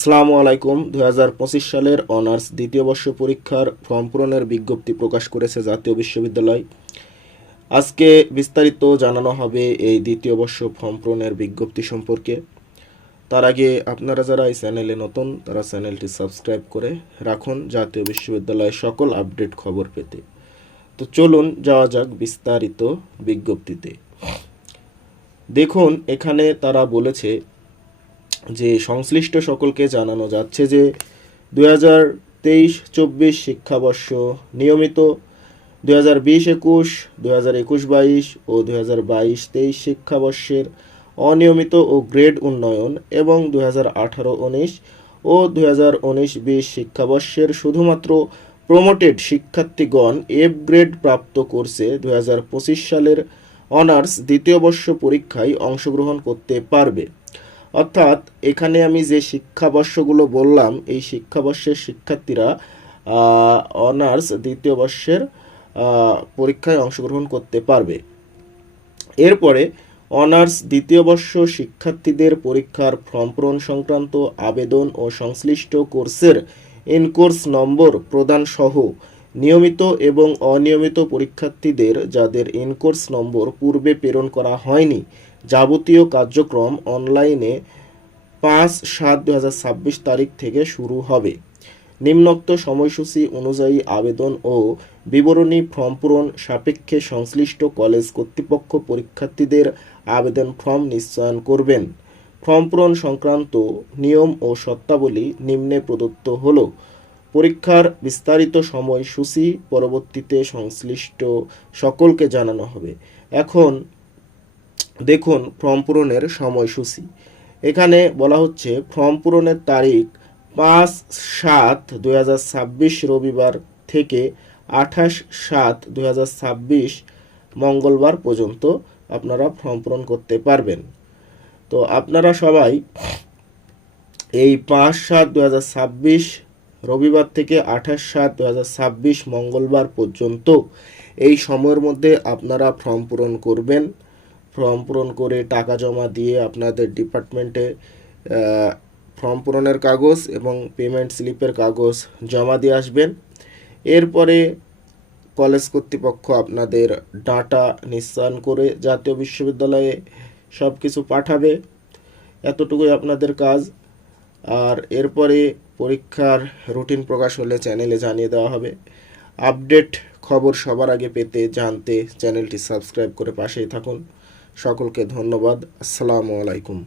আসসালামু আলাইকুম। 2025 সালের অনার্স দ্বিতীয় বর্ষ পরীক্ষার ফর্ম পূরণের বিজ্ঞপ্তি প্রকাশ করেছে জাতীয় বিশ্ববিদ্যালয়। আজকে বিস্তারিত জানানো হবে এই দ্বিতীয় বর্ষ ফর্ম পূরণের বিজ্ঞপ্তি সম্পর্কে। তার আগে আপনারা যারা এই চ্যানেলে নতুন তারা চ্যানেলটি সাবস্ক্রাইব করে রাখুন জাতীয় বিশ্ববিদ্যালয়ের সকল আপডেট খবর পেতে। তো চলুন যাওয়া যাক বিস্তারিত বিজ্ঞপ্তিতে। দেখুন, এখানে তারা বলেছে যে সংশ্লিষ্ট সকলকে জানানো যাচ্ছে যে 2023-24 শিক্ষাবর্ষ নিয়মিত 2020-21, 2021-22 ও 2022-23 শিক্ষাবর্ষের অনিয়মিত ও গ্রেড উন্নয়ন এবং 2018-19 ও 2019-20 শিক্ষাবর্ষের শুধুমাত্র প্রমোটেড শিক্ষার্থীগণ এফ গ্রেড প্রাপ্ত কোর্সে 2025 সালের অনার্স দ্বিতীয় বর্ষ পরীক্ষায় অংশগ্রহণ করতে পারবে। অর্থাৎ এখানে আমি যে শিক্ষাবর্ষগুলো বললাম এই শিক্ষাবর্ষের শিক্ষার্থীরা অনার্স দ্বিতীয় বর্ষের পরীক্ষায় অংশগ্রহণ করতে পারবে। এরপরে অনার্স দ্বিতীয় বর্ষ শিক্ষার্থীদের পরীক্ষার ফর্ম পূরণ সংক্রান্ত আবেদন ও সংশ্লিষ্ট কোর্সের ইনকোর্স নম্বর প্রদান সহ নিয়মিত এবং অনিয়মিত পরীক্ষার্থীদের যাদের ইনকোর্স নম্বর পূর্বে প্রেরণ করা হয়নি যাবতীয় কার্যক্রম অনলাইনে 5/7/2026 তারিখ থেকে শুরু হবে। নিম্নোক্ত সময়সূচি অনুযায়ী আবেদন ও বিবরণী ফর্ম পূরণ সাপেক্ষে সংশ্লিষ্ট কলেজ কর্তৃপক্ষ পরীক্ষার্থীদের আবেদন ফর্ম নিশ্চয়ন করবেন। ফর্ম পূরণ সংক্রান্ত নিয়ম ও শর্তাবলী নিম্নে প্রদত্ত হল। পরীক্ষার বিস্তারিত সময়সূচি পরবর্তীতে সংশ্লিষ্ট সকলকে জানানো হবে। এখন দেখুন ফর্ম পূরণের সময়সূচি। এখানে বলা হচ্ছে ফর্ম পূরণের তারিখ 5/7/2026 রবিবার থেকে 28/7/2026 মঙ্গলবার পর্যন্ত আপনারা ফর্ম পূরণ করতে পারবেন। তো আপনারা সবাই এই 5/7/2026 রবিবার থেকে 28/7/2026 মঙ্গলবার পর্যন্ত এই সময়ের মধ্যে আপনারা ফর্ম পূরণ করবেন। ফর্ম পূরণ করে টাকা জমা দিয়ে আপনাদের ডিপার্টমেন্টে ফর্ম পূরণের কাগজ এবং পেমেন্ট স্লিপের কাগজ জমা দিয়ে আসবেন। এরপরে কলেজ কর্তৃপক্ষ আপনাদের ডাটা নিশ্চয়ন করে জাতীয় বিশ্ববিদ্যালয়ে সব কিছু পাঠাবে। এতটুকুই আপনাদের কাজ। আর এরপরে পরীক্ষার রুটিন প্রকাশ হলে চ্যানেলে জানিয়ে দেওয়া হবে। আপডেট খবর সবার আগে পেতে জানতে চ্যানেলটি সাবস্ক্রাইব করে পাশেই থাকুন। সকলকে ধন্যবাদ। আসসালামু আলাইকুম।